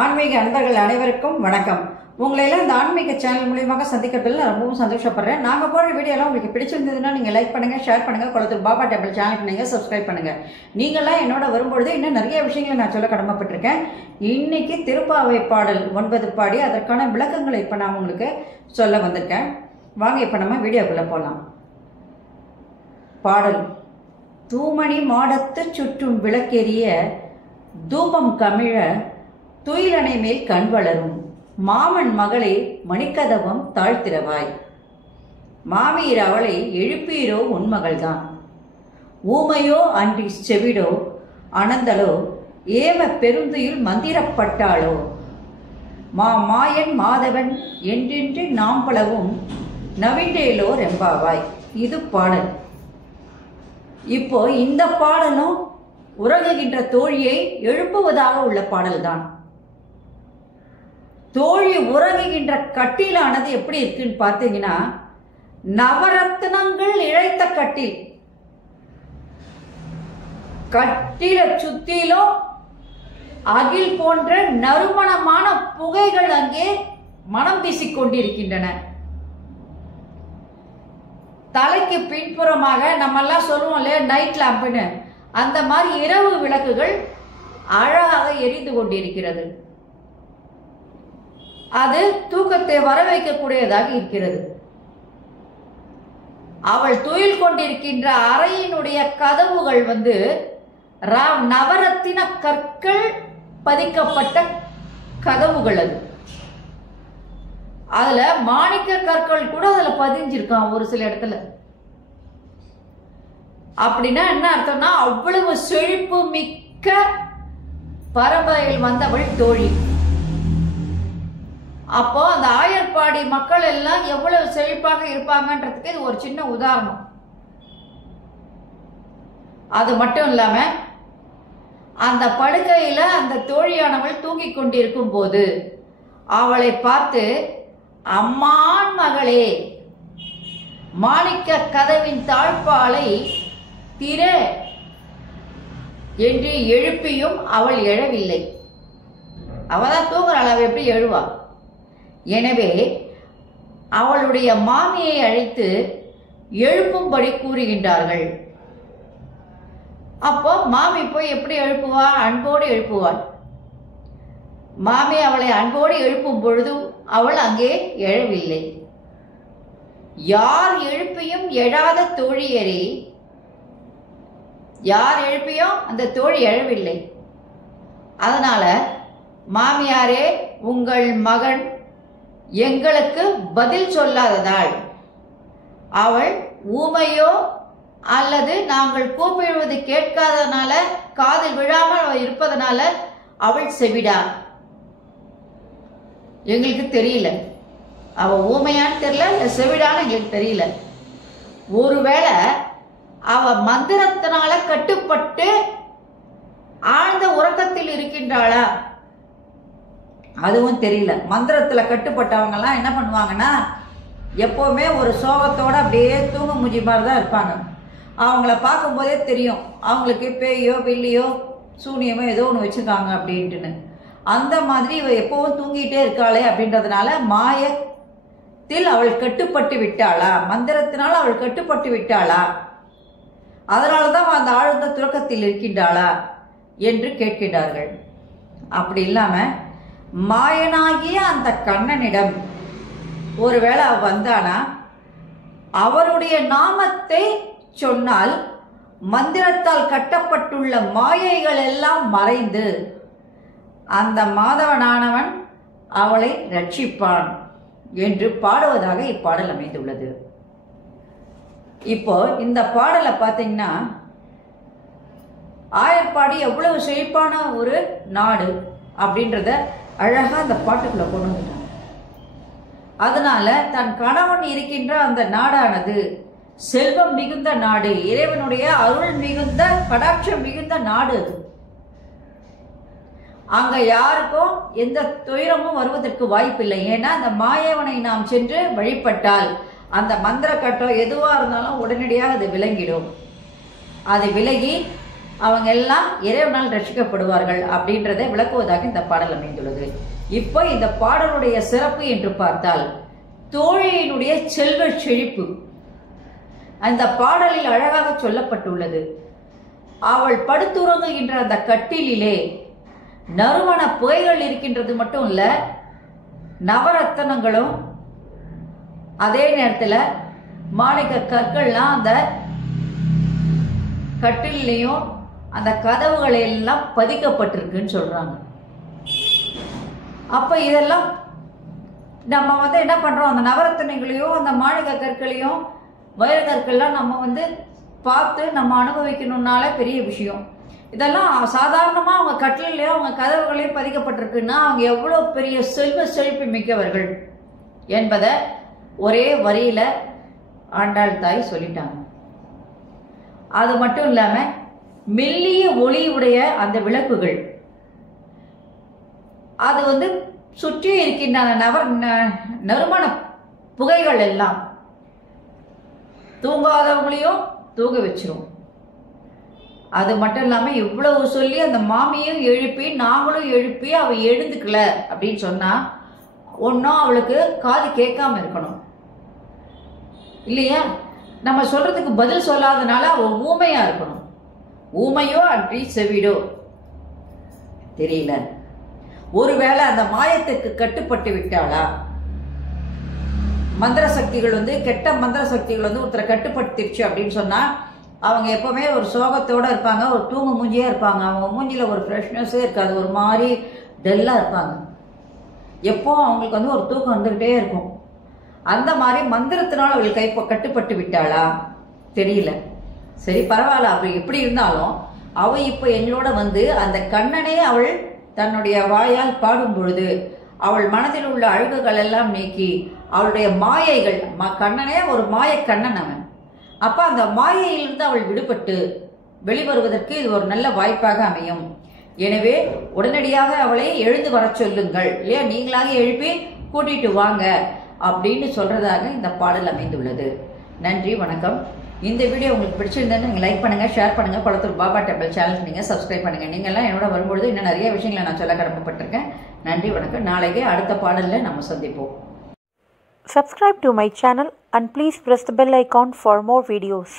ஆன்மீக அன்பர்கள் அனைவருக்கும் வணக்கம். உங்களை எல்லாம் இந்த ஆன்மீக சேனல் மூலியமாக சந்திக்கிறதுல ரொம்பவும் சந்தோஷப்படுறேன். நாங்கள் போடுற வீடியோலாம் உங்களுக்கு பிடிச்சிருந்ததுன்னா நீங்கள் லைக் பண்ணுங்கள், ஷேர் பண்ணுங்கள். குளத்தூர் பாபா டெம்பிள் சேனலுக்கு நீங்கள் சப்ஸ்கிரைப் பண்ணுங்கள். நீங்களாம் என்னோட வரும்பொழுது இன்னும் நிறைய விஷயங்களை நான் சொல்ல கடமைப்பட்டிருக்கேன். இன்னைக்கு திருப்பாவை பாடல் 9 பாடி அதற்கான விளக்கங்களை இப்போ நான் உங்களுக்கு சொல்ல வந்திருக்கேன். வாங்க இப்போ நம்ம வீடியோக்குள்ளே போகலாம். பாடல்: தூமணி மாடத்து சுற்றும் விளக்கெரிய தூபம் கமிழ துயிலணை மேல் கண் வளரும் மாமன் மகளே மணிக்கதவம் தாழ்த்திரவாய். மாமீர் அவளை எழுப்பீரோ உன்மகள்தான். ஊமையோ அன்றி செவிடோ அனந்தலோ ஏவ பெருந்துயில் மந்திரப்பட்டாளோ. மாயன் மாதவன் என்றென்று நாம் பலவும் நவிண்டேலோ ரெம்பாவாய். இது பாடல். இப்போ இந்த பாடலும் உறங்குகின்ற தோழியை எழுப்புவதாக உள்ள பாடல்தான். தோழி உறங்குகின்ற கட்டிலானது எப்படி இருக்குன்னு பார்த்தீங்கன்னா, நவரத்னங்கள் இழைத்த கட்டில். கட்டில சுத்திலும் அகில் போன்ற நறுமணமான புகைகள் அங்கே மனம் வீசிக் கொண்டிருக்கின்றன. தலைக்கு பின்புறமாக நம்ம எல்லாம் சொல்லுவோம் இல்லையா, நைட் லேம்புன்னு, அந்த மாதிரி இரவு விளக்குகள் அழகாக எரிந்து கொண்டிருக்கிறது. அது தூக்கத்தை வர வைக்கக்கூடியதாக இருக்கிறது. அவள் துயில் கொண்டிருக்கின்ற அறையினுடைய கதவுகள் நவரத்தின கற்கள் பதிக்கப்பட்ட கதவுகள். அதுல மாணிக்க கற்கள் கூட அதுல பதிஞ்சிருக்கான் ஒரு சில இடத்துல. அப்படின்னா என்ன அர்த்தம்னா, அவ்வளவு செழிப்பு மிக்க பரம்பரையில் வந்தவள் தோழி. அப்போ அந்த ஆயர்பாடி மக்கள் எல்லாம் எவ்வளவு செழிப்பாக இருப்பாங்கன்றதுக்கு இது ஒரு சின்ன உதாரணம். அது மட்டும் இல்லாம அந்த படுக்கையில அந்த தோழியானவள் தூங்கிக் கொண்டிருக்கும் போது அவளை பார்த்து, அம்மான் மகளே மாணிக்க கதவின் தாழ்பாலை திற என்று எழுப்பியும் அவள் எழவில்லை. அவதான் தூங்குறாள், அவள் எப்படி எழுவா? எனவே அவளுடைய மாமியை அழைத்து எழுப்பும்படி கூறுகின்றார்கள். அப்போ மாமி போய் எப்படி எழுப்புவா? அன்போடு எழுப்புவாள். மாமி அவளை அன்போடு எழுப்பும் பொழுதும் அவள் அங்கே எழவில்லை. யார் எழுப்பியும் எழாத தோழியரே, யார் எழுப்பியும் அந்த தோழி எழவில்லை. அதனால மாமியாரே, உங்கள் மகன் எங்களுக்கு பதில் சொல்லாததால், அவள் ஊமையோ அல்லது நாங்கள் கூப்பிடுவது கேட்காதனால, காதில் விழாமல் இருப்பதனால அவள் செவிடா. எங்களுக்கு தெரியல, அவ ஊமையான்னு தெரியல, இல்ல செவிடான்னு எங்களுக்கு தெரியல. ஒருவேளை அவ மந்திரத்தினால கட்டுப்பட்டு ஆழ்ந்த உறக்கத்தில் இருக்கின்றாளா? அதுவும் தெரியல. மந்திரத்துல கட்டுப்பட்டவங்க எல்லாம் என்ன பண்ணுவாங்கன்னா, எப்பவுமே ஒரு சோகத்தோட அப்படியே தூங்க மூஞ்சி மாதிரி தான் இருப்பாங்க. அவங்கள பார்க்கும் போதே தெரியும் அவங்களுக்கு பேயோ பில்லியோ சூனியமோ ஏதோ ஒன்று வச்சிருக்காங்க அப்படின்ட்டுன்னு. அந்த மாதிரி இவ எப்பவும் தூங்கிட்டே இருக்காளே அப்படின்றதுனால மாயத்தில் அவள் கட்டுப்பட்டு விட்டாளா, மந்திரத்தினால் அவள் கட்டுப்பட்டு விட்டாளா, அதனாலதான் அந்த ஆழ்ந்த துறக்கத்தில் இருக்கின்றாளா என்று கேட்கிறார்கள். அப்படி இல்லாம மாயனாகிய அந்த கண்ணனிடம் ஒருவேளை அவ வந்தானா, அவருடைய நாமத்தை சொன்னால் மந்திரத்தால் கட்டப்பட்டுள்ள மாயைகள் எல்லாம் மறைந்து அந்த மாதவனானவன் அவளை ரட்சிப்பான் என்று பாடுவதாக இப்பாடல் அமைந்துள்ளது. இப்போ இந்த பாடலை பார்த்தீங்கன்னா, ஆயர்பாடி எவ்வளவு செழிப்பான ஒரு நாடு அப்படின்றத அழகா அந்த பாட்டுக்குள்ள கொண்டு வந்துட்டாங்க. அதனால தன் கணவன் இருக்கின்ற அந்த நாடானது செல்வம் மிகுந்த நாடு, இறைவனுடைய அருள் மிகுந்த கடாட்சம் மிகுந்த நாடு. அது அங்க யாருக்கும் எந்த துயரமும் வருவதற்கு வாய்ப்பில்லை. ஏன்னா அந்த மாயவனை நாம் சென்று வழிபட்டால் அந்த மந்திர கட்டம் எதுவா இருந்தாலும் உடனடியாக அது விளங்கிடும். அது விலகி அவங்க எல்லாம் இறைவனால் ரட்சிக்கப்படுவார்கள் அப்படின்றதை விளக்குவதாக இந்த பாடல் அமைந்துள்ளது. இப்போ இந்த பாடலுடைய சிறப்பு என்று பார்த்தால் தோழியினுடைய செல்வ செழிப்பு அந்த பாடலில் அழகாக சொல்லப்பட்டுள்ளது. அவள் படுத்துறங்குகின்ற அந்த கட்டிலே நறுமண புகைகள் இருக்கின்றது மட்டும் இல்ல, நவரத்தனங்களும் அதே நேரத்தில் மாணிக்க கற்கள்லாம் அந்த கட்டிலையும் அந்த கதவுகளை எல்லாம் பதிக்கப்பட்டிருக்குன்னு சொல்றாங்க. அப்ப இதெல்லாம் நம்ம என்ன பண்றோம், அந்த நவரத்தனைகளையும் அந்த மாணிக்க கற்களையும் வைர கற்கள்லாம் நம்ம பார்த்து நம்ம அனுபவிக்கணும்னாலே பெரிய விஷயம். இதெல்லாம் சாதாரணமாக அவங்க கட்டிலையும் அவங்க கதவுகளையும் பதிக்கப்பட்டிருக்குன்னா அவங்க எவ்வளோ பெரிய செல்வ செழிப்பு மிக்கவர்கள் என்பதை ஒரே வரியில ஆண்டாள் தாய் சொல்லிட்டாங்க. அது மட்டும் இல்லாம மெல்லிய ஒளியுடைய அந்த விளக்குகள் அது சுற்றி இருக்கின்ற நறுமண புகைகள் எல்லாம் தூங்காதவங்களையும் தூங்க வச்சிரும். அது மட்டும் இல்லாம இவ்வளவு சொல்லி அந்த மாமியும் எழுப்பி நாங்களும் எழுப்பி அவ எழுந்துக்கல அப்படின்னு சொன்னா ஒன்னும் அவளுக்கு காது கேட்காம இருக்கணும் இல்லையா? நம்ம சொல்றதுக்கு பதில் சொல்லாதனால அவ ஊமையா இருக்கணும். ஊமையோ அன்றி செவிடோ தெரியல. ஒருவேளை அந்த மாயத்துக்கு கட்டுப்பட்டு விட்டாளா? மந்திர சக்திகள் கெட்ட மந்திர சக்திகள் ஒருத்தரை கட்டுப்படுத்திடுச்சு அப்படின்னு சொன்னா அவங்க எப்பவுமே ஒரு சோகத்தோட இருப்பாங்க, ஒரு தூங்க மூஞ்சியா இருப்பாங்க. அவங்க மூஞ்சில ஒரு ஃப்ரெஷ்னஸே இருக்காது, ஒரு மாதிரி டல்லா இருப்பாங்க. எப்போ அவங்களுக்கு ஒரு தூக்கம் வந்துகிட்டே இருக்கும். அந்த மாதிரி மந்திரத்தினால் அவள் கட்டுப்பட்டு விட்டாளா தெரியல. சரி பரவாயில்ல, அப்படி எப்படி இருந்தாலும் அவ இப்ப எங்களோட அந்த கண்ணனே அவள் தன்னுடைய வாயால் பாடும் பொழுது அவள் மனதில் உள்ள அழுகுகள் எல்லாம் நீக்கி அவளுடைய மாயைகள், கண்ணனே ஒரு மாய கண்ணன் அவன். அப்ப அந்த மாயையிலிருந்து அவள் விடுபட்டு வெளிவருவதற்கு இது ஒரு நல்ல வாய்ப்பாக அமையும். எனவே உடனடியாக அவளை எழுந்து வர சொல்லுங்கள் இல்லையா, நீங்களாக எழுப்பி கூட்டிட்டு வாங்க அப்படின்னு சொல்றதாக இந்த பாடல் அமைந்துள்ளது. நன்றி, வணக்கம். இந்த வீடியோ உங்களுக்கு பிடிச்சிருந்தேன்னு நீங்கள் லைக் பண்ணுங்க, ஷேர் பண்ணுங்க. குளத்தூர் பாபா டெம்பிள் சேனலுக்கு நீங்கள் சப்ஸ்கிரைப் பண்ணுங்க. நீங்கள்லாம் என்னோட வரும்பொழுது இன்னும் நிறைய விஷயங்களை நான் சொல்ல கடமைப்பட்டிருக்கேன். நன்றி, வணக்கம். நாளைக்கு அடுத்த பாடலில் நம்ம சந்திப்போம். Subscribe to my channel and please press the bell icon for more videos.